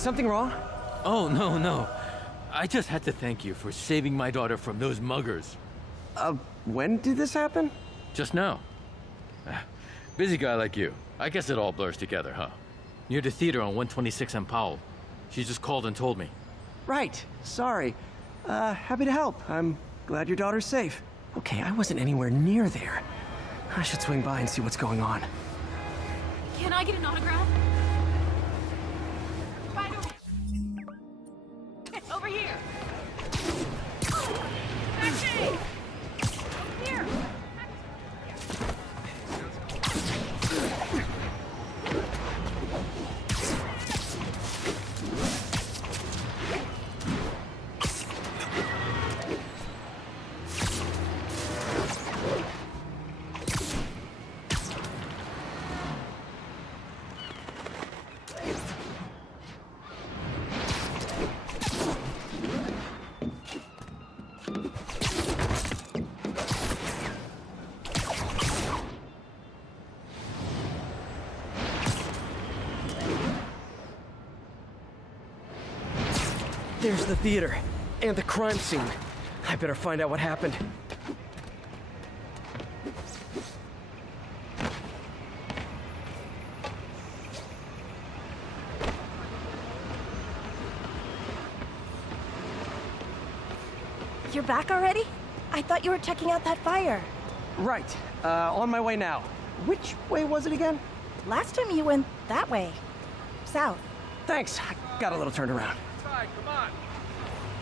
Is something wrong? Oh, no. I just had to thank you for saving my daughter from those muggers. When did this happen? Just now. Busy guy like you. I guess it all blurs together, huh? Near the theater on 126 and Powell. She just called and told me. Right. Sorry. Happy to help. I'm glad your daughter's safe. Okay, I wasn't anywhere near there. I should swing by and see what's going on. Can I get an autograph? Over here. Taxi! Here. There's the theater, and the crime scene. I better find out what happened. You're back already? I thought you were checking out that fire. Right. On my way now. Which way was it again? Last time you went that way. South. Thanks. I got a little turned around. Inside, come on.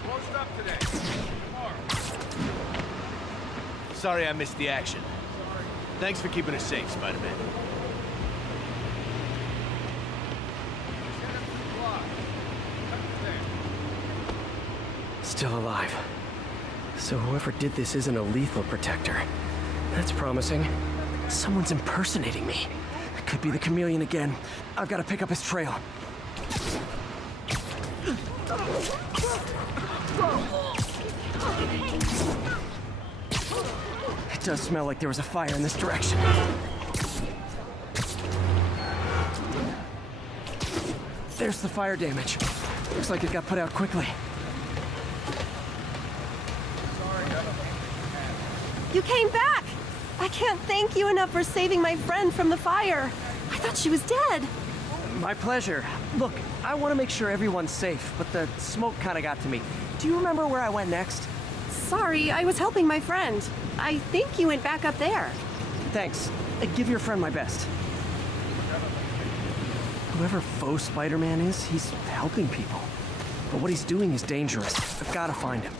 Closed up today. Tomorrow. Sorry I missed the action. Thanks for keeping us safe, Spider-Man. Still alive. So whoever did this isn't a lethal protector. That's promising. Someone's impersonating me. It could be the chameleon again. I've got to pick up his trail. It does smell like there was a fire in this direction. There's the fire damage. Looks like it got put out quickly. You came back! I can't thank you enough for saving my friend from the fire. I thought she was dead. My pleasure. Look, I want to make sure everyone's safe, but the smoke kind of got to me. Do you remember where I went next? Sorry, I was helping my friend. I think you went back up there. Thanks. Give your friend my best. Whoever faux Spider-Man is, he's helping people. But what he's doing is dangerous. I've got to find him.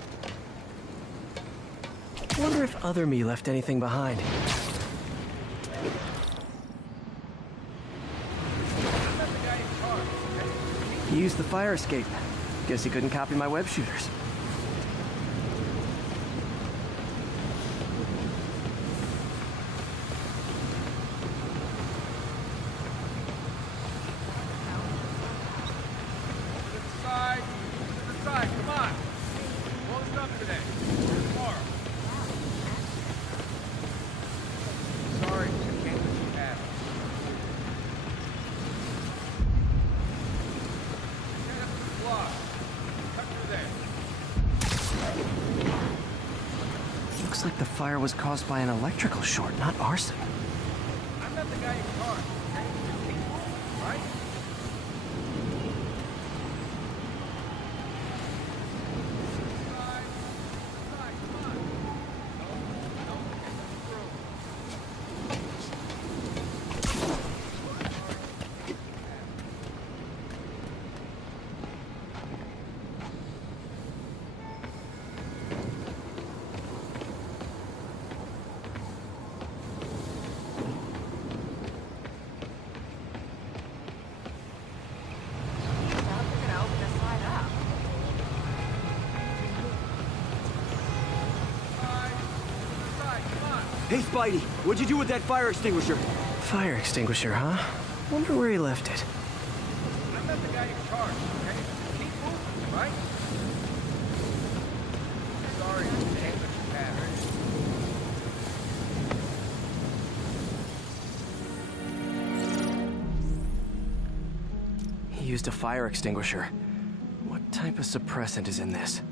I wonder if other me left anything behind. He used the fire escape. Guess he couldn't copy my web shooters. Inside, come on. Closed up today. Tomorrow. Sorry, I can't let you have it. Head up to the block. Cut through there. Looks like the fire was caused by an electrical short, not arson. I'm not the guy you caught, okay? Right? Hey, Spidey, what'd you do with that fire extinguisher? Fire extinguisher, huh? Wonder where he left it. I'm not the guy in charge, okay? Keep moving, right? Sorry, I can't let you have it. used a fire extinguisher. What type of suppressant is in this?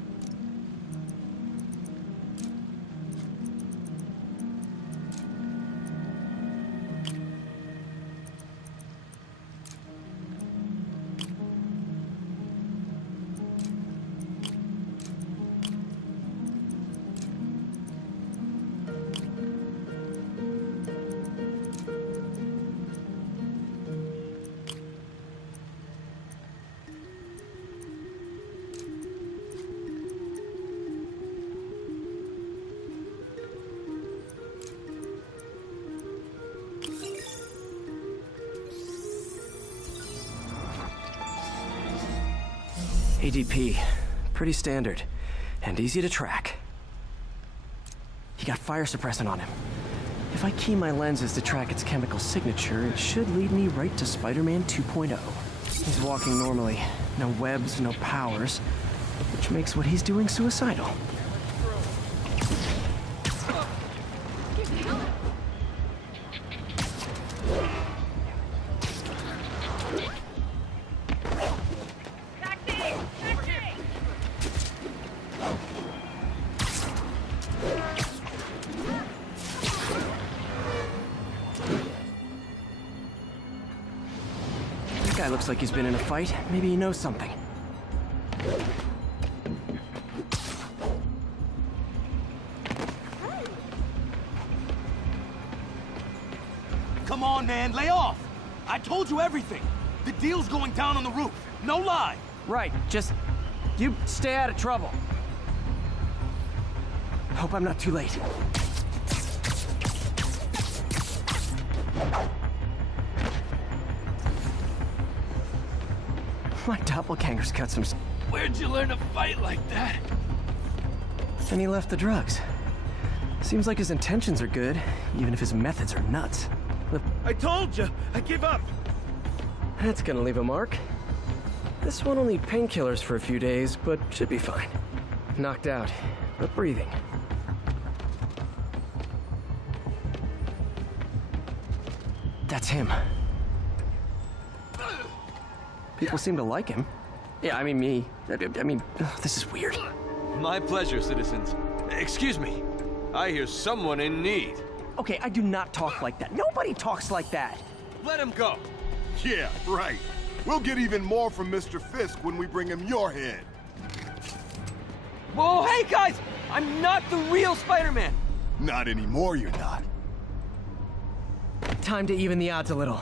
ADP. Pretty standard. And easy to track. He got fire suppressant on him. If I key my lenses to track its chemical signature, it should lead me right to Spider-Man 2.0. He's walking normally. No webs, no powers. Which makes what he's doing suicidal. Guy looks like he's been in a fight. Maybe he knows something. Come on, man, lay off! I told you everything! The deal's going down on the roof, no lie! Right, just... you stay out of trouble. Hope I'm not too late. My doppelganger's got some... Where'd you learn to fight like that? And he left the drugs. Seems like his intentions are good, even if his methods are nuts. I told you! I give up! That's gonna leave a mark. This one will need painkillers for a few days, but should be fine. Knocked out, but breathing. That's him. People seem to like him. Yeah, I mean me. I mean, this is weird. My pleasure, citizens. Excuse me. I hear someone in need. Okay, I do not talk like that. Nobody talks like that. Let him go. Yeah, right. We'll get even more from Mr. Fisk when we bring him your head. Whoa, hey guys! I'm not the real Spider-Man! Not anymore, you're not. Time to even the odds a little.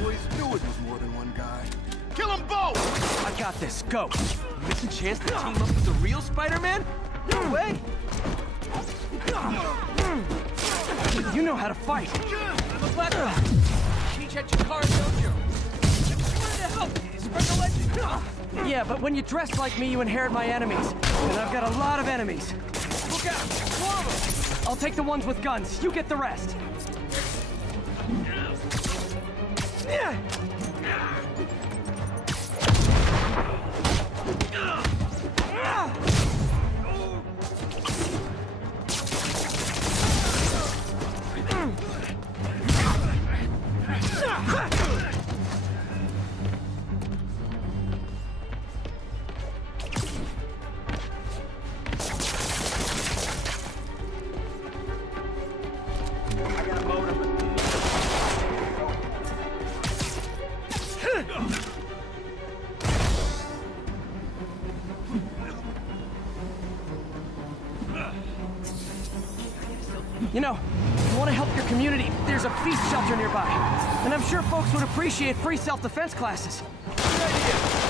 Always knew it was more than one guy. Kill them both! I got this. Go. Missing chance to team up with the real Spider-Man? No way! You know how to fight. I'm a black belt. Teach at Chikara Dojo. Wanted to help. Spread the legend. Yeah, but when you dress like me, you inherit my enemies. And I've got a lot of enemies. Look out! Four of them! I'll take the ones with guns. You get the rest. You know, if you want to help your community, there's a feast shelter nearby. And I'm sure folks would appreciate free self-defense classes. Good idea.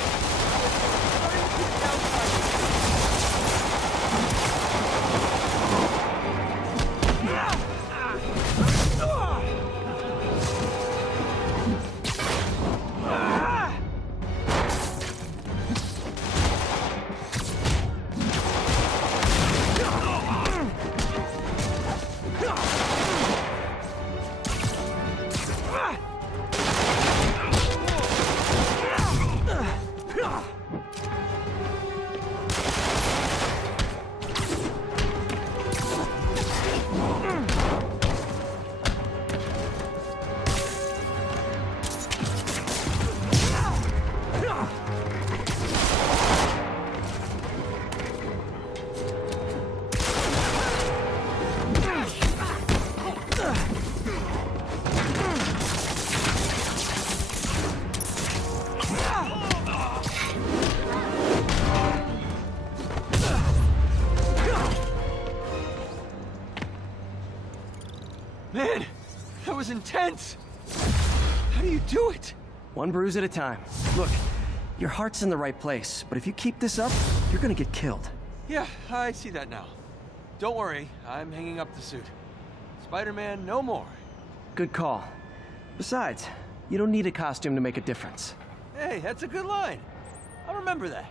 Man, that was intense! How do you do it? One bruise at a time. Look, your heart's in the right place, but if you keep this up, you're gonna get killed. Yeah, I see that now. Don't worry, I'm hanging up the suit. Spider-Man no more. Good call. Besides, you don't need a costume to make a difference. Hey, that's a good line. I'll remember that.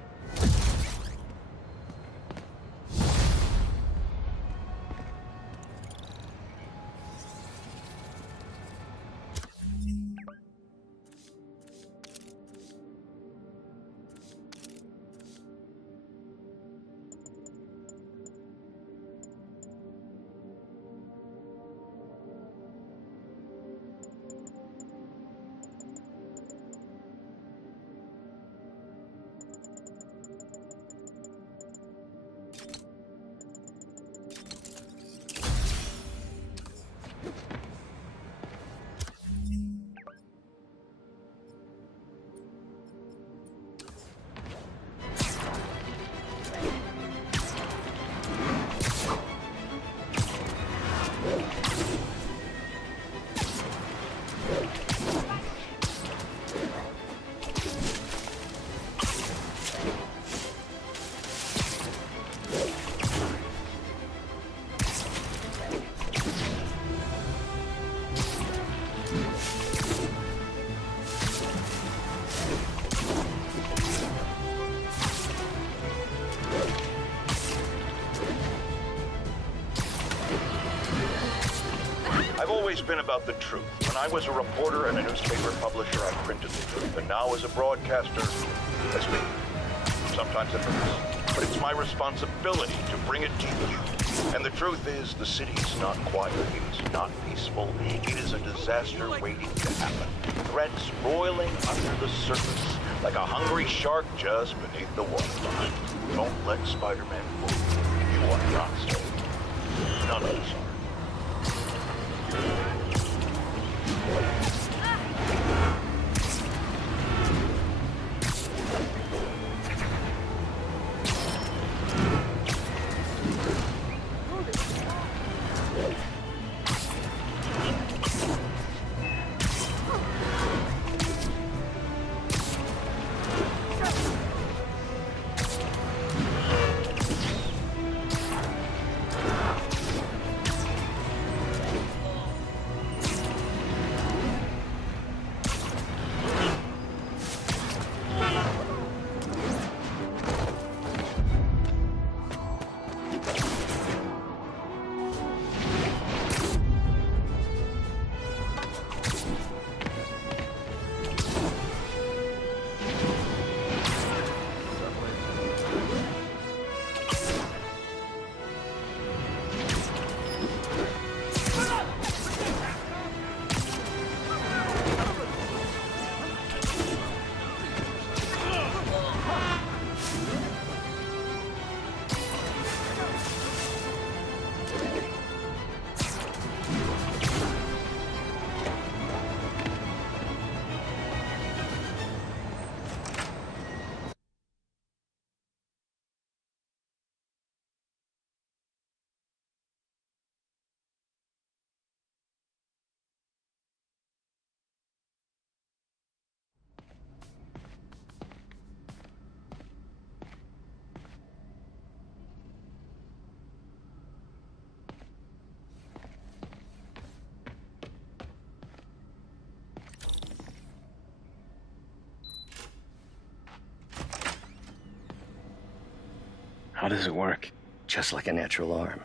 I've always been about the truth. When I was a reporter and a newspaper publisher, I printed the truth. And now as a broadcaster, that's me. Sometimes it hurts. But it's my responsibility to bring it to you. And the truth is, the city is not quiet. It is not peaceful. It is a disaster waiting to happen. Threats roiling under the surface, like a hungry shark just beneath the waterline. Don't let Spider-Man fool you. You are not safe. None of us are. How does it work? Just like a natural arm.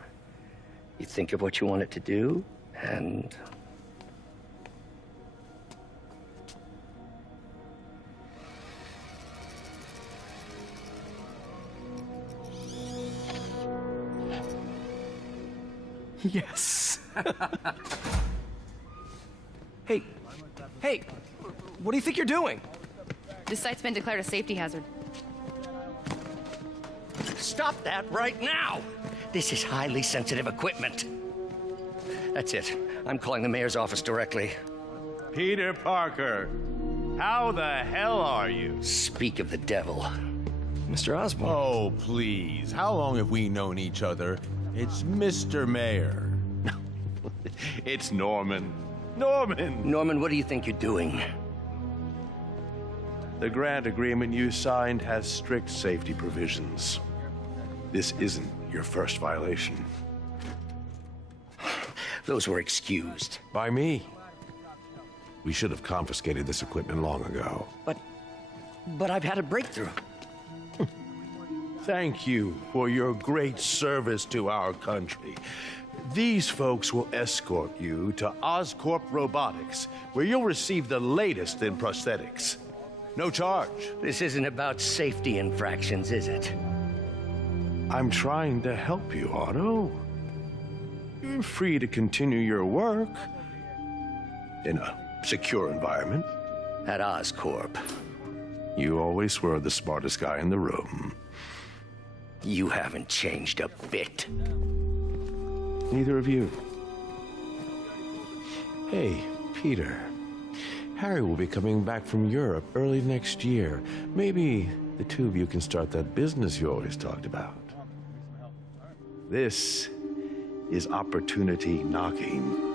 You think of what you want it to do, and... Yes. Hey, what do you think you're doing? This site's been declared a safety hazard. Stop that right now! This is highly sensitive equipment. That's it. I'm calling the mayor's office directly. Peter Parker, how the hell are you? Speak of the devil. Mr. Osborn. Oh, please. How long have we known each other? It's Mr. Mayor. It's Norman. Norman! Norman, what do you think you're doing? The grant agreement you signed has strict safety provisions. This isn't your first violation. Those were excused. By me. We should have confiscated this equipment long ago. But I've had a breakthrough. Thank you for your great service to our country. These folks will escort you to Oscorp Robotics, where you'll receive the latest in prosthetics. No charge. This isn't about safety infractions, is it? I'm trying to help you, Otto. You're free to continue your work in a secure environment. At Oscorp. You always were the smartest guy in the room. You haven't changed a bit. Neither of you. Hey, Peter. Harry will be coming back from Europe early next year. Maybe the two of you can start that business you always talked about. This is opportunity knocking.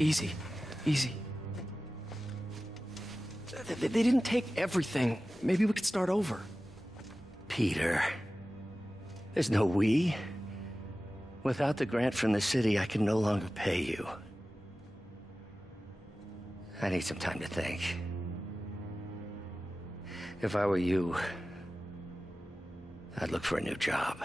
Easy. They didn't take everything. Maybe we could start over. Peter, there's no we. Without the grant from the city, I can no longer pay you. I need some time to think. If I were you, I'd look for a new job.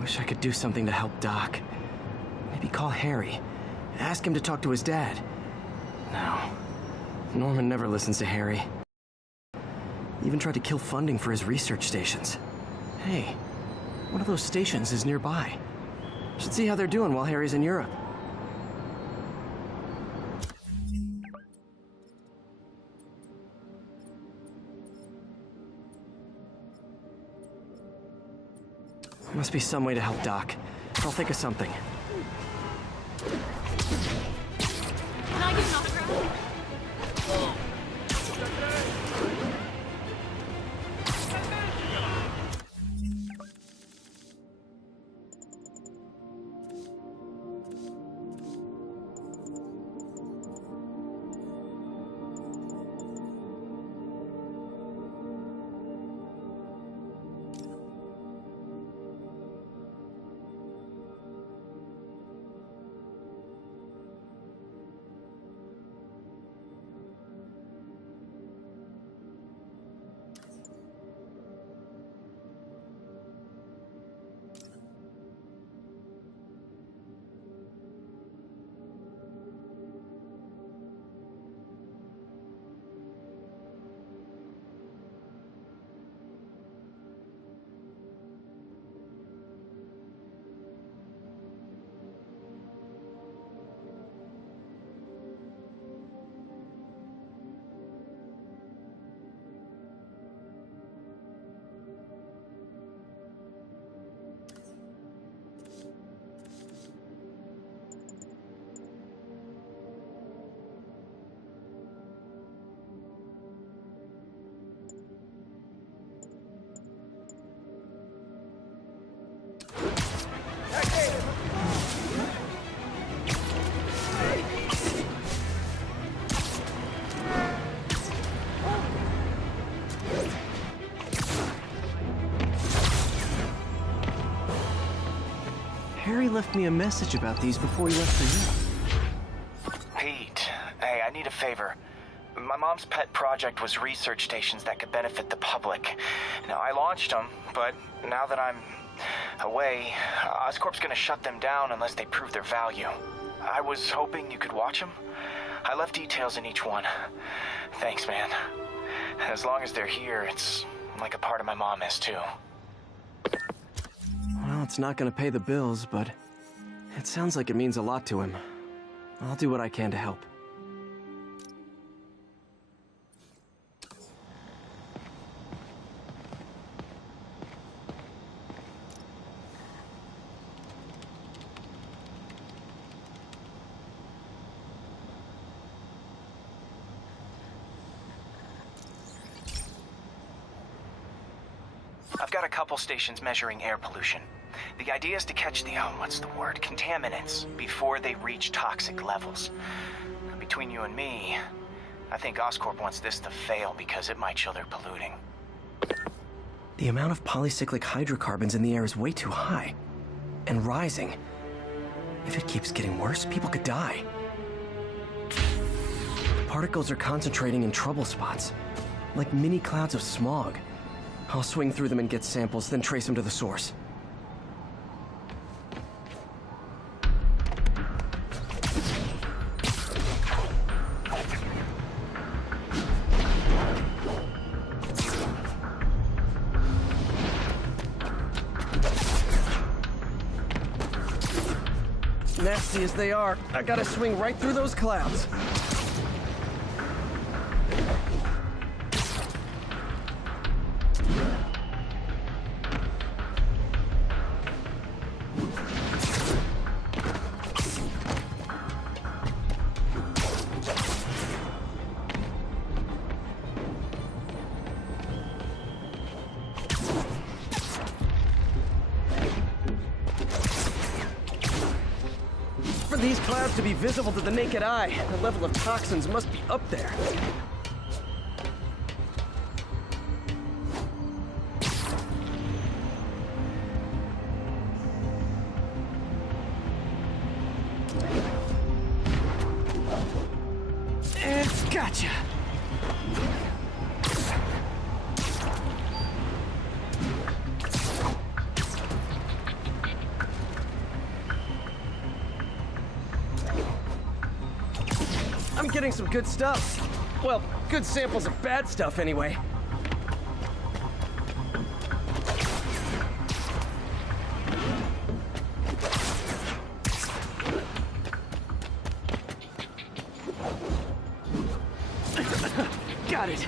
Wish I could do something to help Doc. Maybe call Harry. Ask him to talk to his dad. No. Norman never listens to Harry. Even tried to kill funding for his research stations. Hey, one of those stations is nearby. Should see how they're doing while Harry's in Europe. Must be some way to help Doc. I'll think of something. Can I get an autograph? Harry left me a message about these before he left for Europe. Pete, hey, I need a favor. My mom's pet project was research stations that could benefit the public. Now, I launched them, but now that I'm away, Oscorp's gonna shut them down unless they prove their value. I was hoping you could watch them. I left details in each one. Thanks, man. As long as they're here, it's like a part of my mom is too. Well, it's not gonna pay the bills, but it sounds like it means a lot to him. I'll do what I can to help. I've got a couple stations measuring air pollution. The idea is to catch the, contaminants before they reach toxic levels. Between you and me, I think Oscorp wants this to fail because it might show they're polluting. The amount of polycyclic hydrocarbons in the air is way too high. And rising. If it keeps getting worse, people could die. The particles are concentrating in trouble spots, like mini clouds of smog. I'll swing through them and get samples, then trace them to the source. Nasty as they are, I gotta swing right through those clouds. For these clouds to be visible to the naked eye, the level of toxins must be up there. It's gotcha! I'm getting some good stuff. Well, good samples of bad stuff anyway. Got it.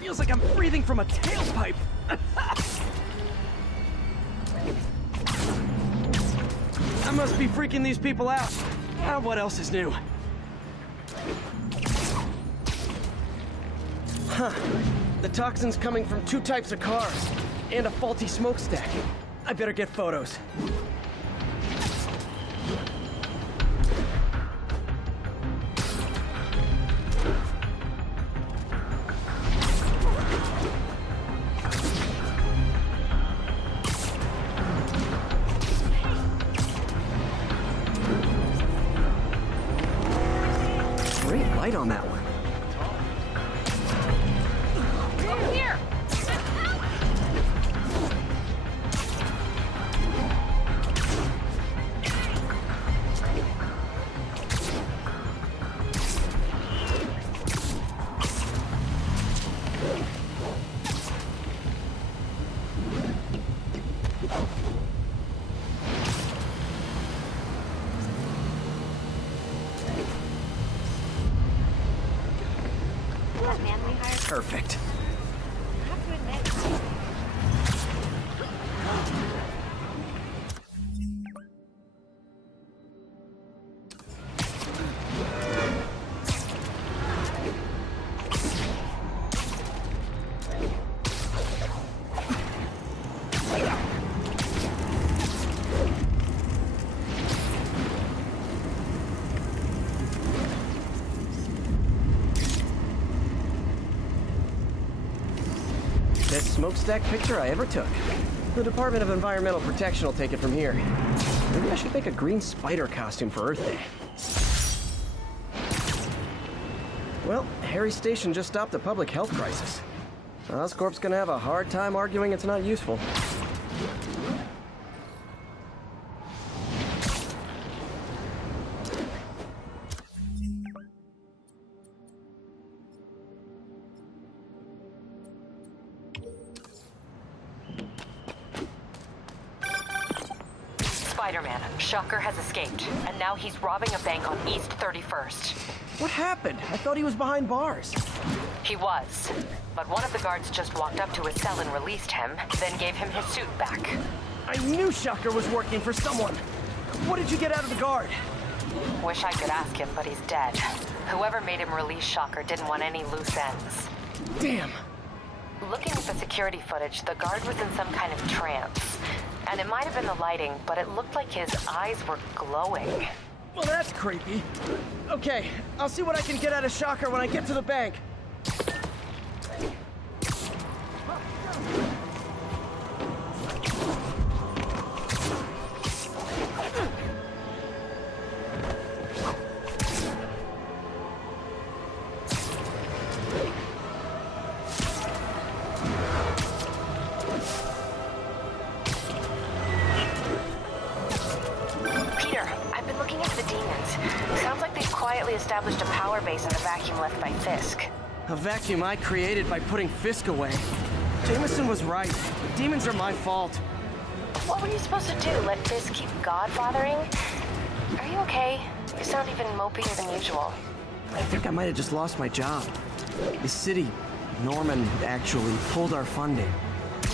Feels like I'm breathing from a tailpipe. I must be freaking these people out. What else is new? Huh. The toxin's coming from 2 types of cars and a faulty smokestack. I better get photos. Great light on that one. Over here! That man we hired. Perfect. I have to admit. Best smokestack picture I ever took. The Department of Environmental Protection will take it from here. Maybe I should make a green spider costume for Earth Day. Well, Harry's station just stopped a public health crisis. Oscorp's gonna have a hard time arguing it's not useful. Spider-Man, Shocker has escaped, and now he's robbing a bank on East 31st. What happened? I thought he was behind bars. He was, but one of the guards just walked up to his cell and released him, then gave him his suit back. I knew Shocker was working for someone. What did you get out of the guard? Wish I could ask him, but he's dead. Whoever made him release Shocker didn't want any loose ends. Damn. Looking at the security footage, the guard was in some kind of trance. And it might have been the lighting, but it looked like his eyes were glowing. Well, that's creepy. Okay, I'll see what I can get out of Shocker when I get to the bank. Established a power base in the vacuum left by Fisk. A vacuum I created by putting Fisk away. Jameson was right. The demons are my fault. What were you supposed to do? Let Fisk keep godfathering? Are you okay? You sound even mopier than usual. I think I might have just lost my job. The city, Norman, actually pulled our funding.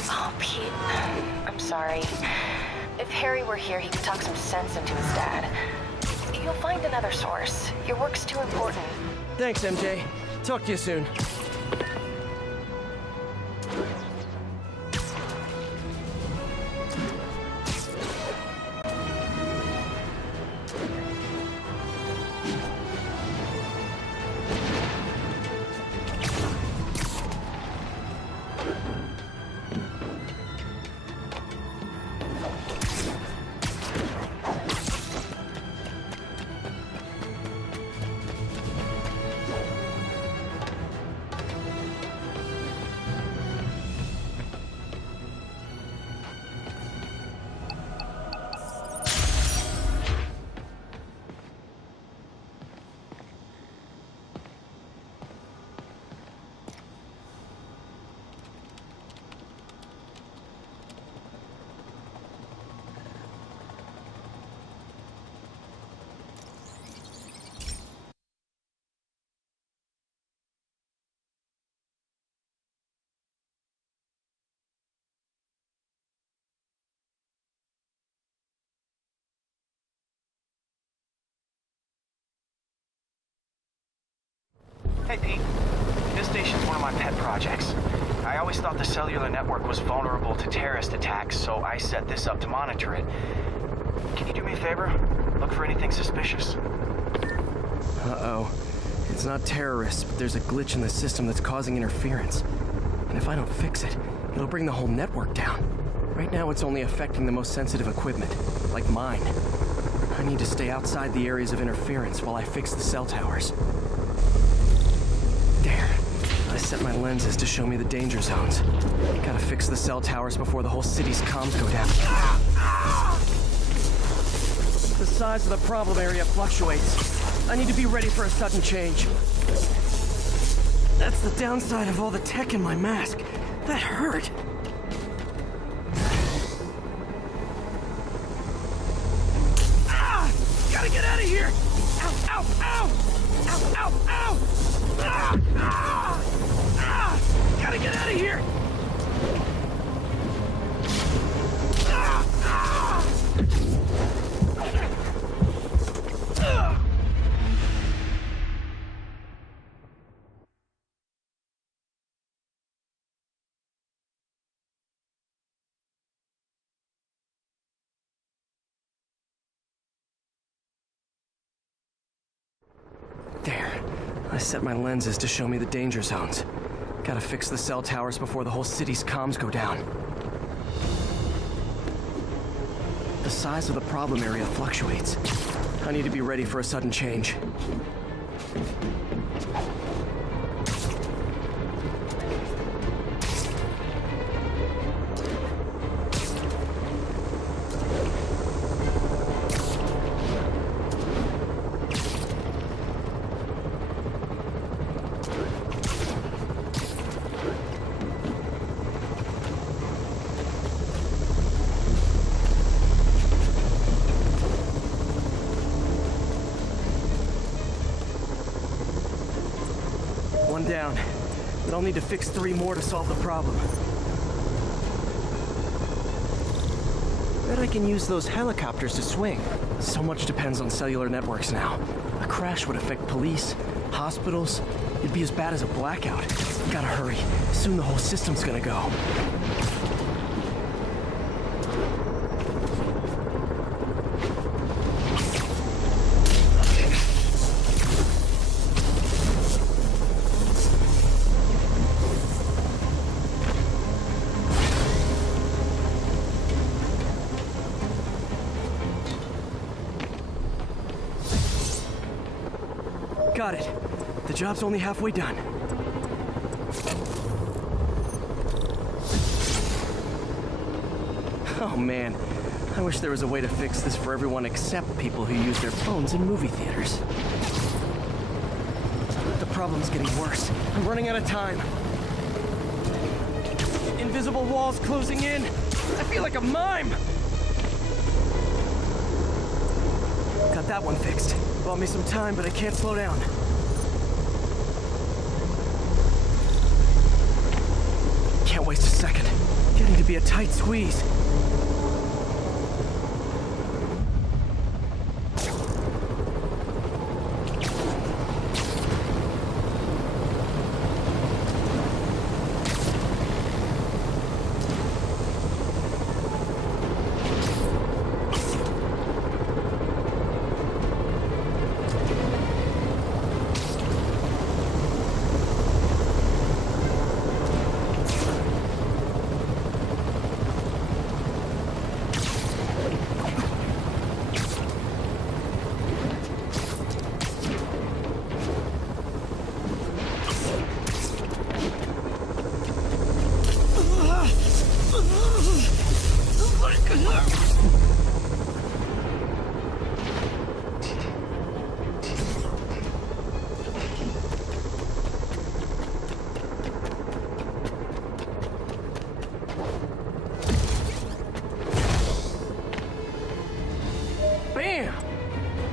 Oh, Pete. I'm sorry. If Harry were here, he could talk some sense into his dad. You'll find another source. Your work's too important. Thanks, MJ. Talk to you soon. Hey, Pete. This station's one of my pet projects. I always thought the cellular network was vulnerable to terrorist attacks, so I set this up to monitor it. Can you do me a favor? Look for anything suspicious. Uh-oh. It's not terrorists, but there's a glitch in the system that's causing interference. And if I don't fix it, it'll bring the whole network down. Right now, it's only affecting the most sensitive equipment, like mine. I need to stay outside the areas of interference while I fix the cell towers. There. I set my lenses to show me the danger zones. Gotta fix the cell towers before the whole city's comms go down. The size of the problem area fluctuates. I need to be ready for a sudden change. That's the downside of all the tech in my mask. That hurt. Gotta get out of here! Ow, ow, ow! Ow, ow, ow! Ah, ah, ah! Gotta get out of here! Ah, ah! Ah! There. I set my lenses to show me the danger zones. Gotta fix the cell towers before the whole city's comms go down. The size of the problem area fluctuates. I need to be ready for a sudden change. one down, but I'll need to fix 3 more to solve the problem. Bet I can use those helicopters to swing. So much depends on cellular networks now. A crash would affect police, hospitals. It'd be as bad as a blackout. Gotta hurry. Soon the whole system's gonna go. Got it. The job's only halfway done. Oh man, I wish there was a way to fix this for everyone except people who use their phones in movie theaters. The problem's getting worse. I'm running out of time. Invisible walls closing in. I feel like a mime. Got that one fixed. Bought me some time, but I can't slow down. Can't waste a second. Getting to be a tight squeeze.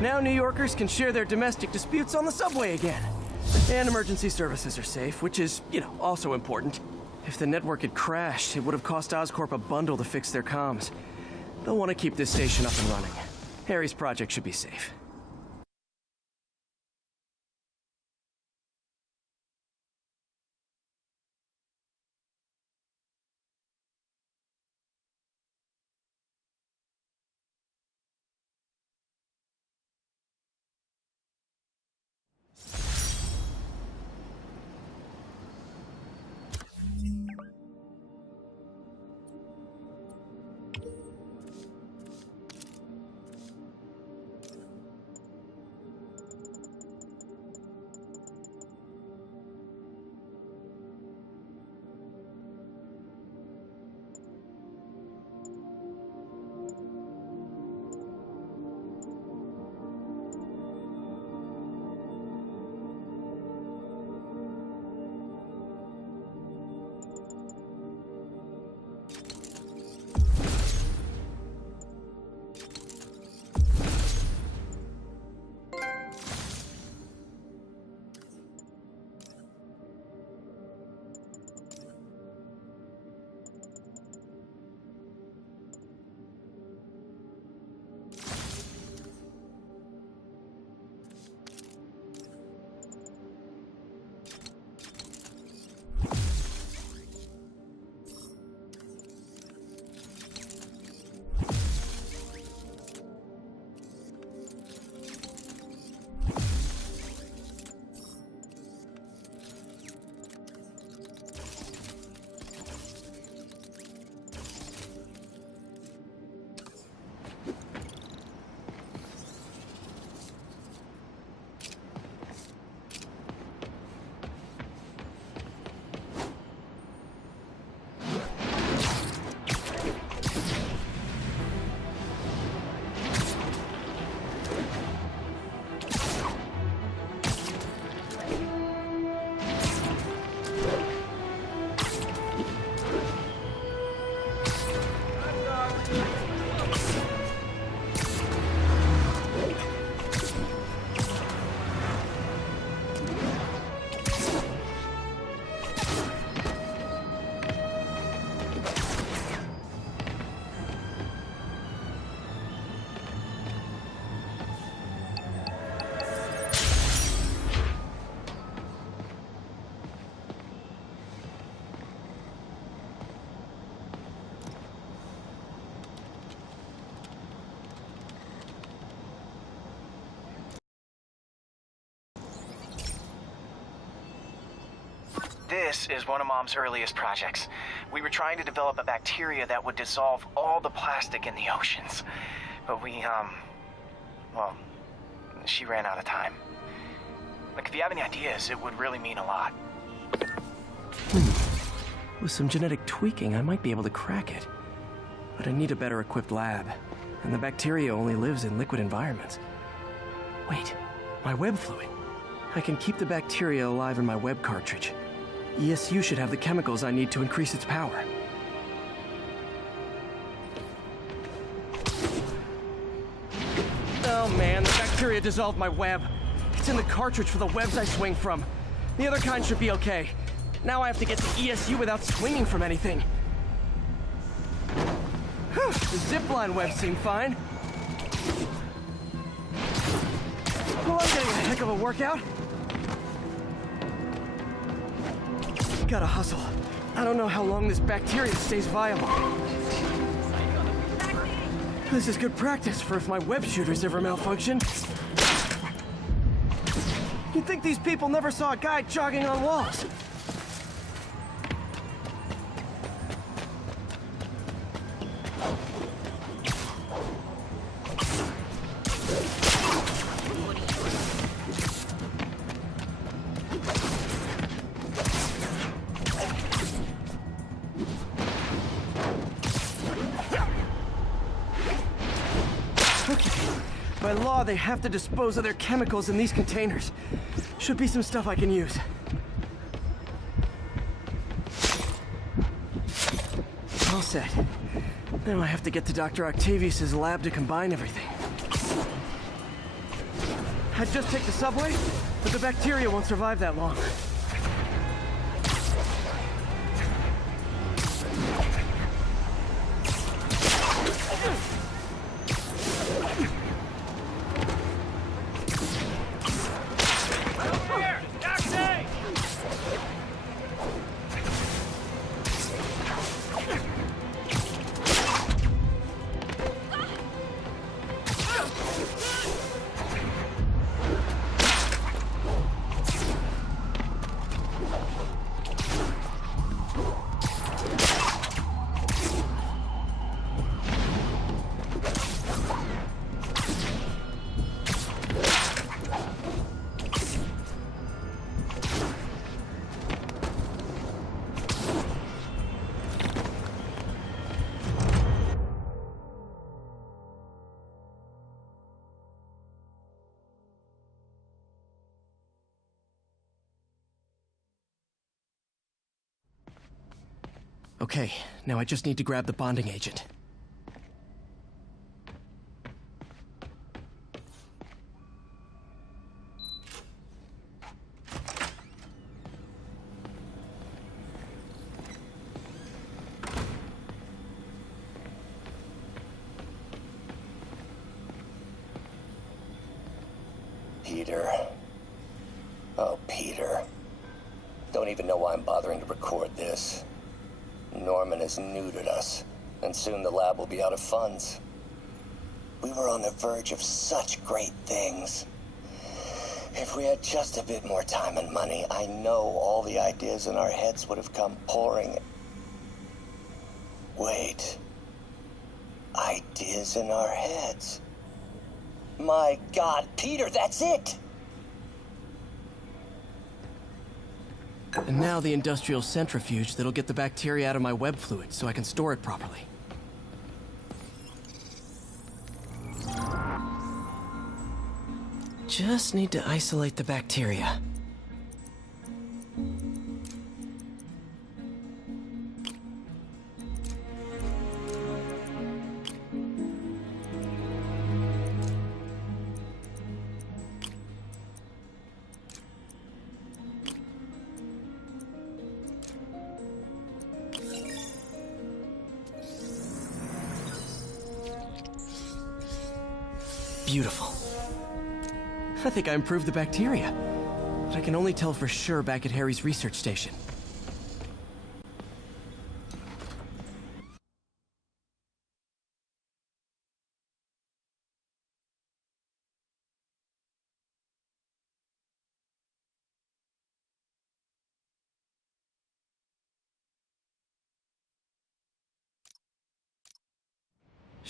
Now New Yorkers can share their domestic disputes on the subway again. And emergency services are safe, which is, also important. If the network had crashed, it would have cost Oscorp a bundle to fix their comms. They'll want to keep this station up and running. Harry's project should be safe. This is one of Mom's earliest projects. We were trying to develop a bacteria that would dissolve all the plastic in the oceans. But well, she ran out of time. Like, if you have any ideas, it would really mean a lot. With some genetic tweaking, I might be able to crack it. But I need a better equipped lab. And the bacteria only lives in liquid environments. Wait, my web fluid. I can keep the bacteria alive in my web cartridge. ESU should have the chemicals I need to increase its power. Oh man, the bacteria dissolved my web. It's in the cartridge for the webs I swing from. The other kind should be okay. Now I have to get to ESU without swinging from anything. Whew, the zipline webs seem fine. Oh, I'm getting a heck of a workout. Gotta hustle. I don't know how long this bacteria stays viable. This is good practice for if my web shooters ever malfunction. You'd think these people never saw a guy jogging on walls. By law, they have to dispose of their chemicals in these containers. Should be some stuff I can use. All set. Now I have to get to Dr. Octavius's lab to combine everything. I'd just take the subway, but the bacteria won't survive that long. Okay, now I just need to grab the bonding agent. Peter. Oh, Peter. Don't even know why I'm bothering to record this. Norman has neutered us, and soon the lab will be out of funds. We were on the verge of such great things. If we had just a bit more time and money, I know all the ideas in our heads would have come pouring. Wait. Ideas in our heads? My God, Peter, that's it! And now the industrial centrifuge that'll get the bacteria out of my web fluid so I can store it properly. Just need to isolate the bacteria. Beautiful. I think I improved the bacteria, but I can only tell for sure back at Harry's research station.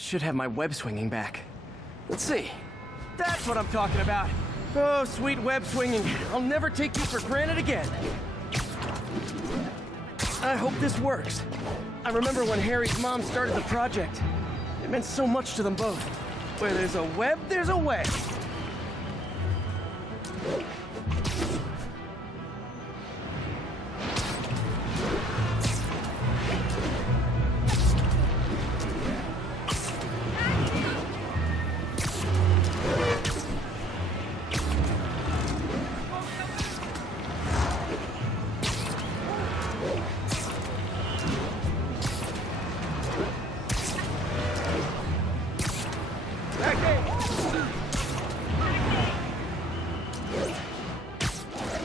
Should have my web swinging back. Let's see. That's what I'm talking about. Oh, sweet web swinging. I'll never take you for granted again. I hope this works. I remember when Harry's mom started the project. It meant so much to them both. Where there's a web, there's a way.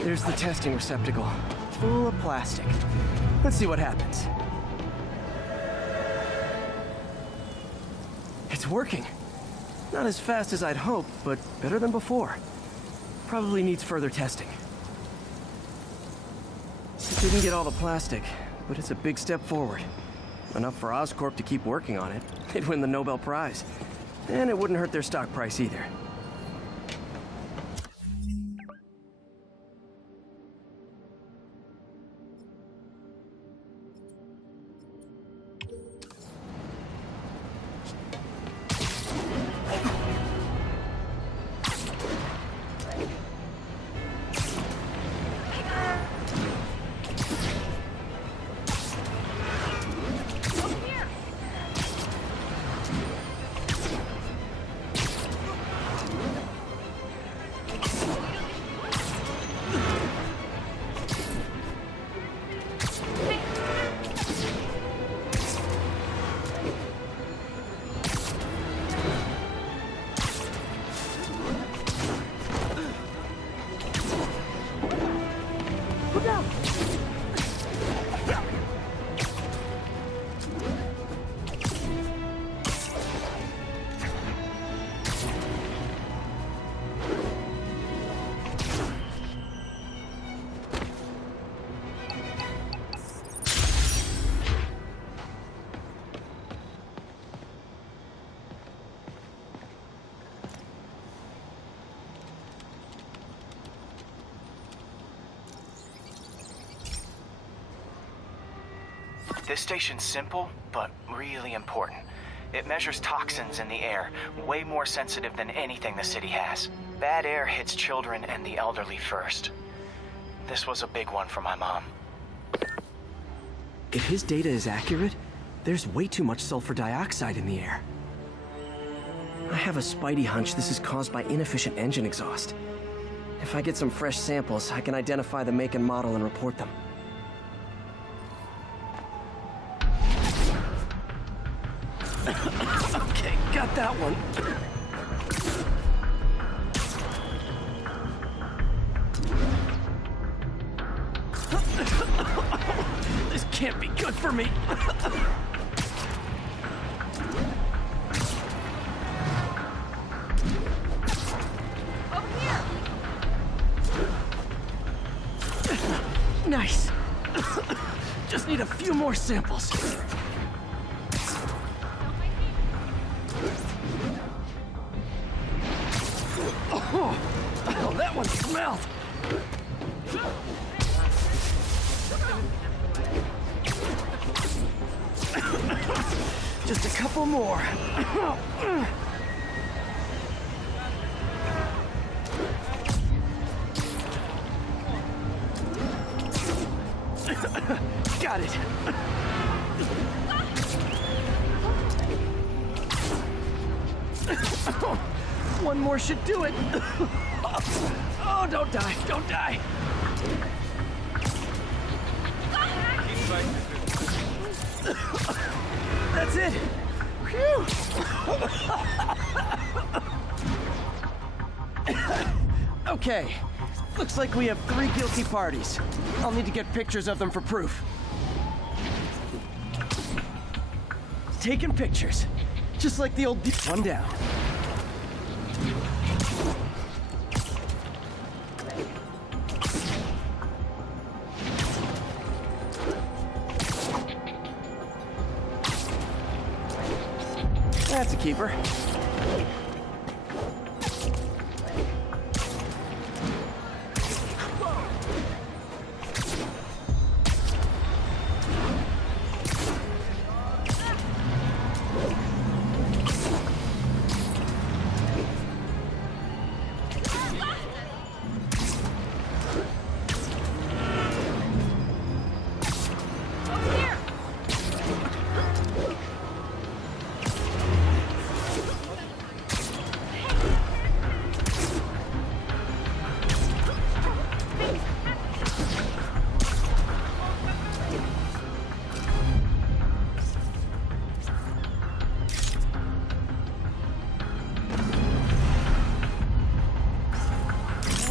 There's the testing receptacle, full of plastic. Let's see what happens. It's working. Not as fast as I'd hoped, but better than before. Probably needs further testing. It didn't get all the plastic, but it's a big step forward. Enough for Oscorp to keep working on it. They'd win the Nobel Prize. And it wouldn't hurt their stock price either. This station's simple, but really important. It measures toxins in the air, way more sensitive than anything the city has. Bad air hits children and the elderly first. This was a big one for my mom. If his data is accurate, there's way too much sulfur dioxide in the air. I have a spidey hunch this is caused by inefficient engine exhaust. If I get some fresh samples, I can identify the make and model and report them. Okay, got that one. This can't be good for me. Over here. Nice. Just need a few more samples. Oh, that one smelled. Just a couple more. Got it. One more should do it. Oh, don't die, don't die. That's it. Phew. Okay, looks like we have 3 guilty parties. I'll need to get pictures of them for proof. Taking pictures, just like the old one down. That's keeper.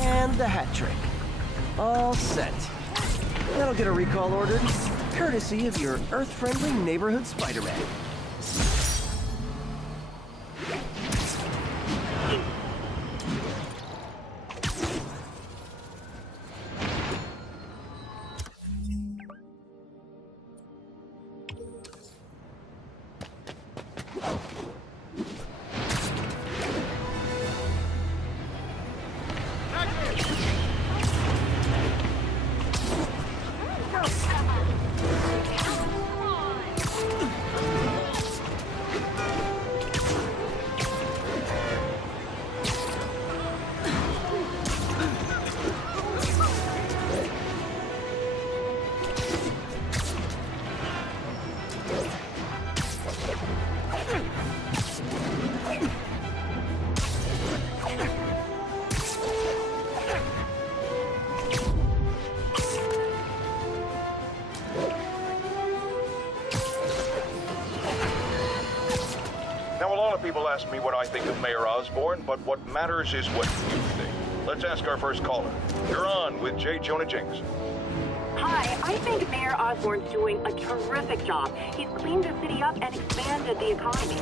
And the hat trick. All set. That'll get a recall ordered, courtesy of your Earth-friendly neighborhood Spider-Man. People ask me what I think of Mayor Osborn, but what matters is what you think. Let's ask our first caller. You're on with J. Jonah Jameson. Hi, I think Mayor Osborn's doing a terrific job. He's cleaned the city up and expanded the economy.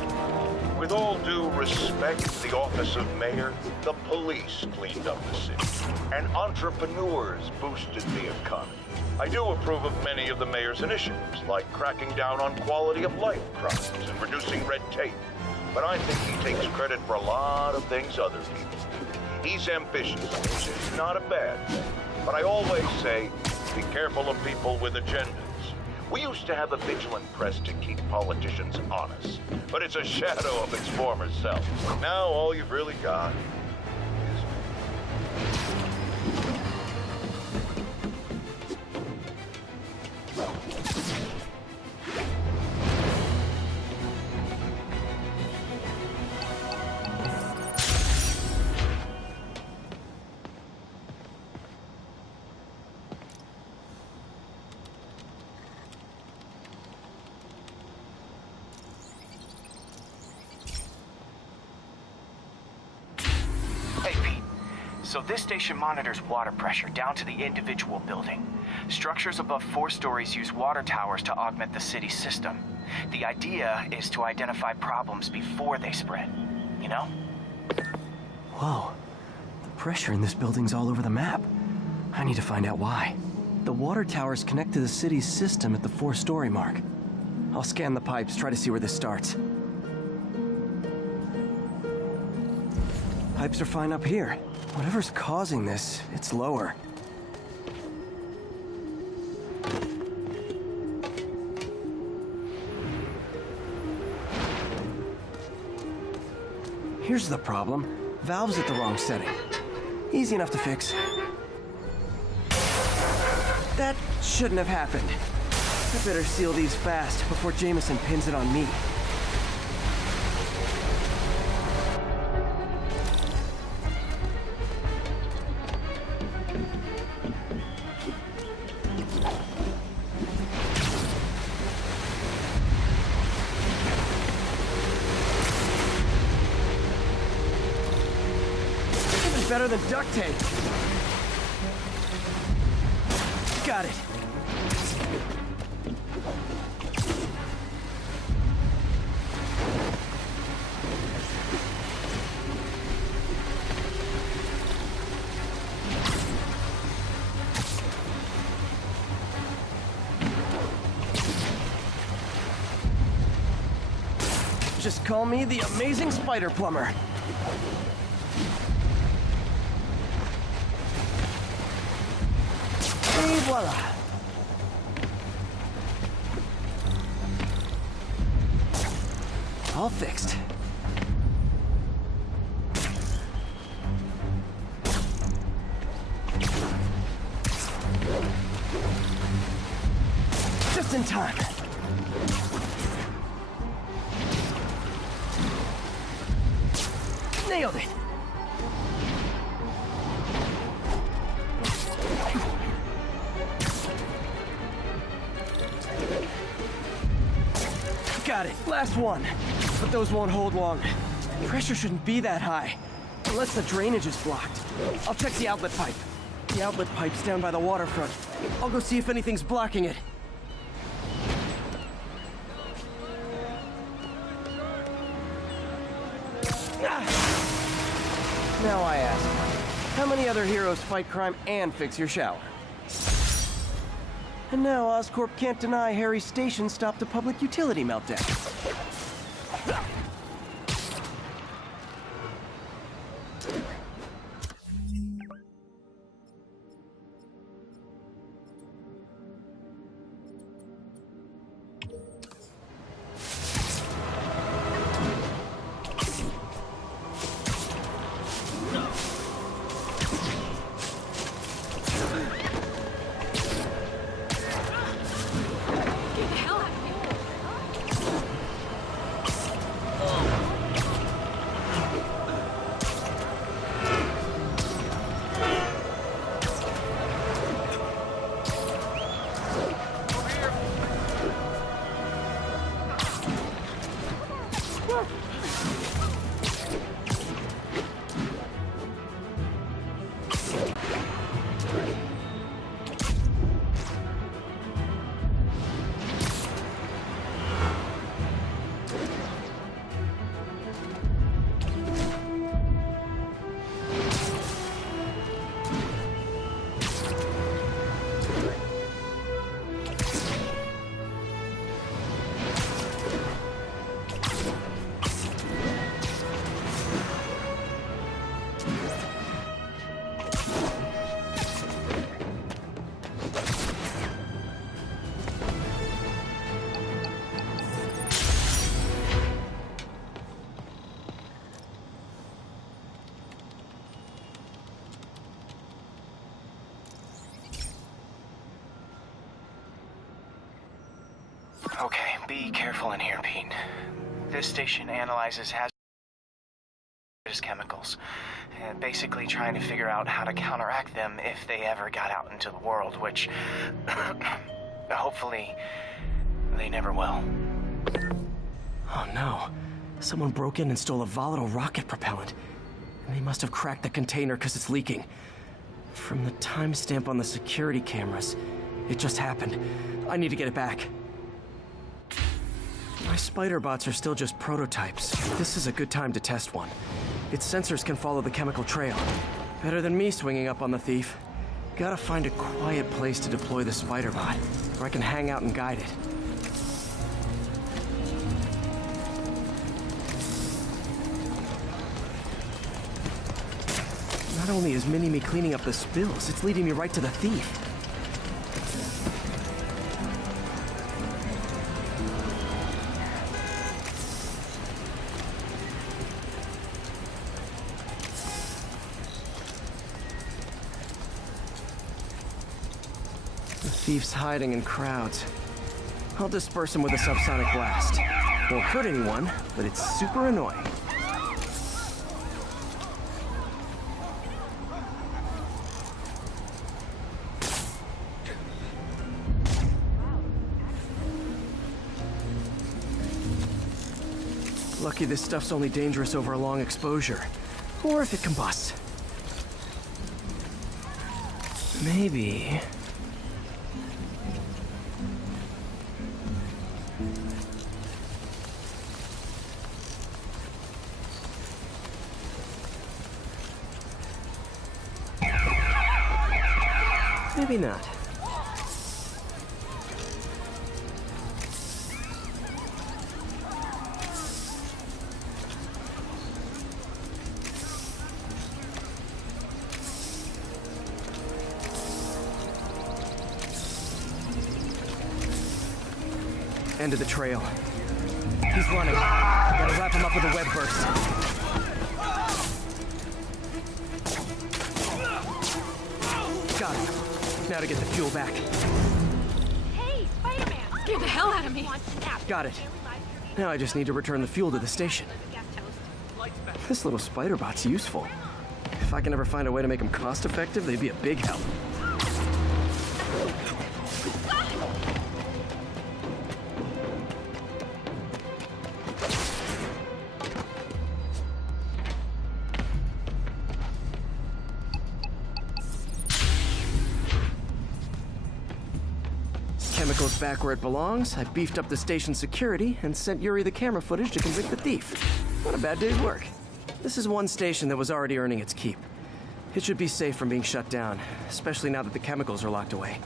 With all due respect to the office of mayor, the police cleaned up the city, and entrepreneurs boosted the economy. I do approve of many of the mayor's initiatives, like cracking down on quality of life crimes and reducing red tape. But I think he takes credit for a lot of things other people do. He's ambitious, which is not a bad thing. But I always say, be careful of people with agendas. We used to have a vigilant press to keep politicians honest, but it's a shadow of its former self. Now all you've really got is... So this station monitors water pressure down to the individual building. Structures above 4 stories use water towers to augment the city's system. The idea is to identify problems before they spread, you know? Whoa. The pressure in this building's all over the map. I need to find out why. The water towers connect to the city's system at the 4-story mark. I'll scan the pipes, try to see where this starts. Pipes are fine up here. Whatever's causing this, it's lower. Here's the problem. Valve's at the wrong setting. Easy enough to fix. That shouldn't have happened. I better seal these fast before Jameson pins it on me. Better than duct tape. Got it. Just call me the amazing spider plumber. Et voila. All fixed. Just in time. Nailed it. Got it. Last one. But those won't hold long. Pressure shouldn't be that high. Unless the drainage is blocked. I'll check the outlet pipe. The outlet pipe's down by the waterfront. I'll go see if anything's blocking it. Now I ask, how many other heroes fight crime and fix your shower? And now Oscorp can't deny Harry's station stopped a public utility meltdown. Okay, be careful in here, Pete. This station analyzes hazardous chemicals, basically trying to figure out how to counteract them if they ever got out into the world, which hopefully they never will. Oh no. Someone broke in and stole a volatile rocket propellant. And they must have cracked the container because it's leaking. From the timestamp on the security cameras, it just happened. I need to get it back. My spider bots are still just prototypes. This is a good time to test one. Its sensors can follow the chemical trail. Better than me swinging up on the thief. Gotta find a quiet place to deploy the spider bot, where I can hang out and guide it. Not only is Mini-Me cleaning up the spills, it's leading me right to the thief. The thief's hiding in crowds. I'll disperse him with a subsonic blast. Won't hurt anyone, but it's super annoying. Lucky this stuff's only dangerous over a long exposure. Or if it combusts. Maybe... maybe not. End of the trail. He's running. Gotta wrap him up with a web burst. Got him. Now to get the fuel back. Hey, Spider-Man! Scared the hell out of me. Got it. Now I just need to return the fuel to the station. This little spider bot's useful. If I can ever find a way to make them cost-effective, they'd be a big help. Chemicals back where it belongs. I beefed up the station's security and sent Yuri the camera footage to convict the thief. Not a bad day's work. This is one station that was already earning its keep. It should be safe from being shut down, especially now that the chemicals are locked away.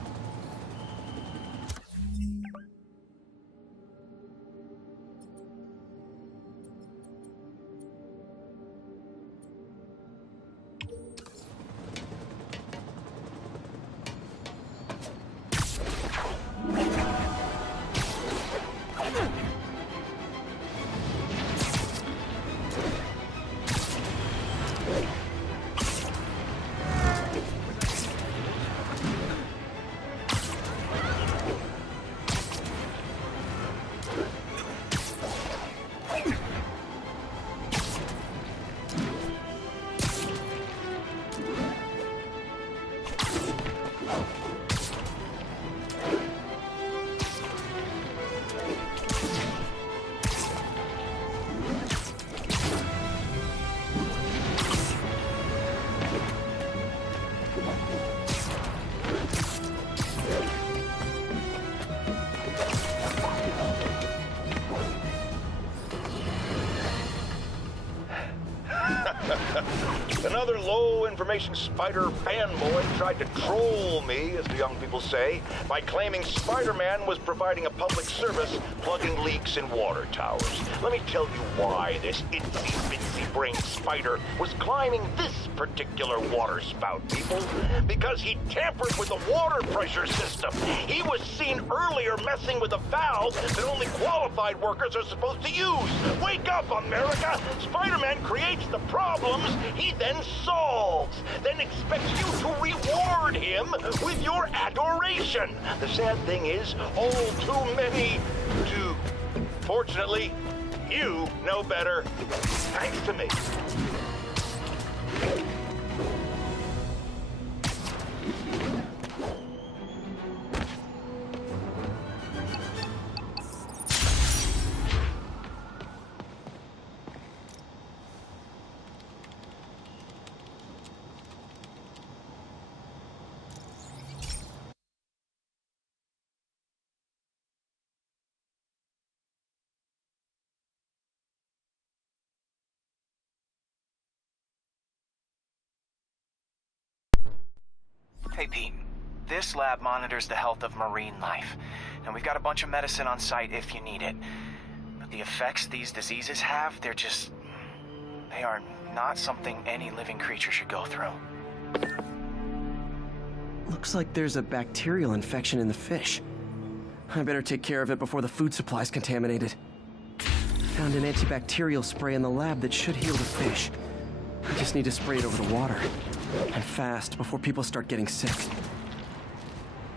Another low-information Spider fanboy tried to troll me, as the young people say, by claiming Spider-Man was providing a public service plugging leaks in water towers. Let me tell you why this itsy-bitsy brain spider was climbing this particular water spout, people. Because he tampered with the water pressure system. He was seen earlier messing with a valve that only qualified workers are supposed to use. Wake up, America! Spider-Man creates the problems he then solves, then expects you to reward him with your adoration. The sad thing is, all too many do. Fortunately, you know better, thanks to me. Hey, Pete. This lab monitors the health of marine life, and we've got a bunch of medicine on site if you need it. But the effects these diseases have, they are not something any living creature should go through. Looks like there's a bacterial infection in the fish. I better take care of it before the food supply's contaminated. Found an antibacterial spray in the lab that should heal the fish. I just need to spray it over the water. And fast, before people start getting sick.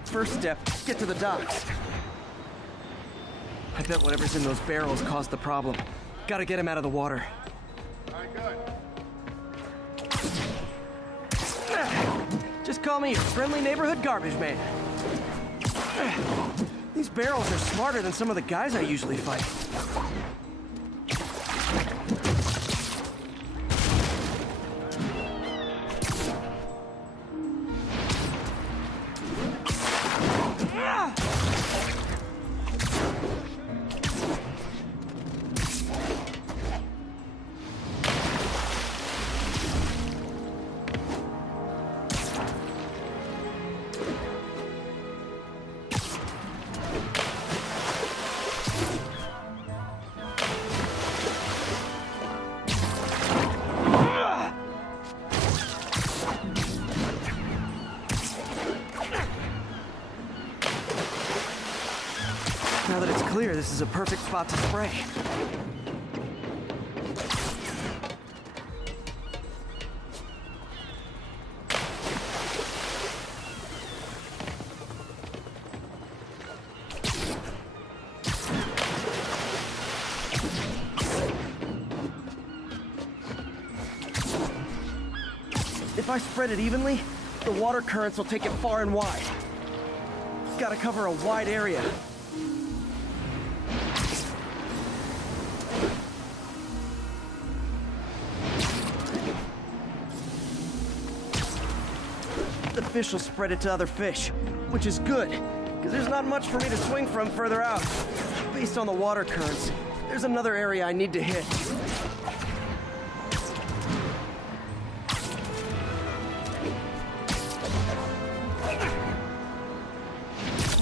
First step, get to the docks. I bet whatever's in those barrels caused the problem. Gotta get him out of the water. Just call me your friendly neighborhood garbage man. These barrels are smarter than some of the guys I usually fight. Now that it's clear, this is a perfect spot to spray. If I spread it evenly, the water currents will take it far and wide. Gotta cover a wide area. The fish will spread it to other fish, which is good, because there's not much for me to swing from further out. Based on the water currents, there's another area I need to hit.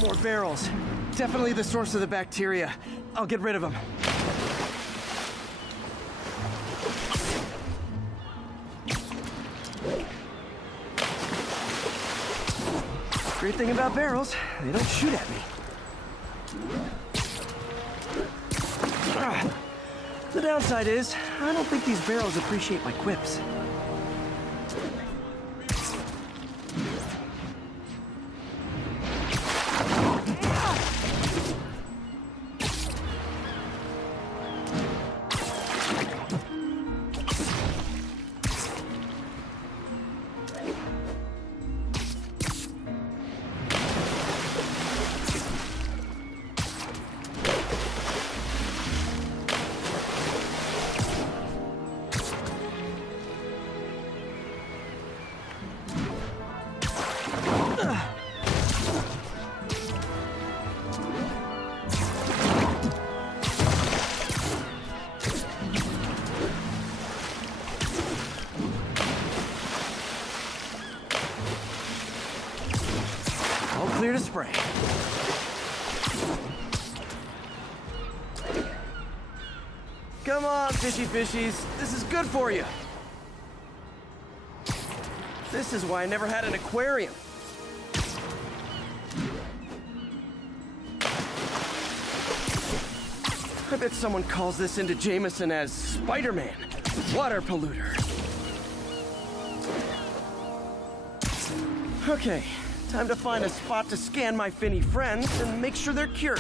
More barrels. Definitely the source of the bacteria. I'll get rid of them. Great thing about barrels, they don't shoot at me. The downside is, I don't think these barrels appreciate my quips. Clear to spray. Come on, fishy fishies. This is good for you. This is why I never had an aquarium. I bet someone calls this into Jameson as Spider-Man, water polluter. Okay. Time to find a spot to scan my finny friends and make sure they're cured.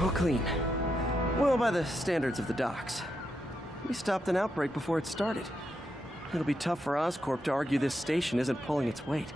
Oh, clean. Well, by the standards of the docks. We stopped an outbreak before it started. It'll be tough for Oscorp to argue this station isn't pulling its weight.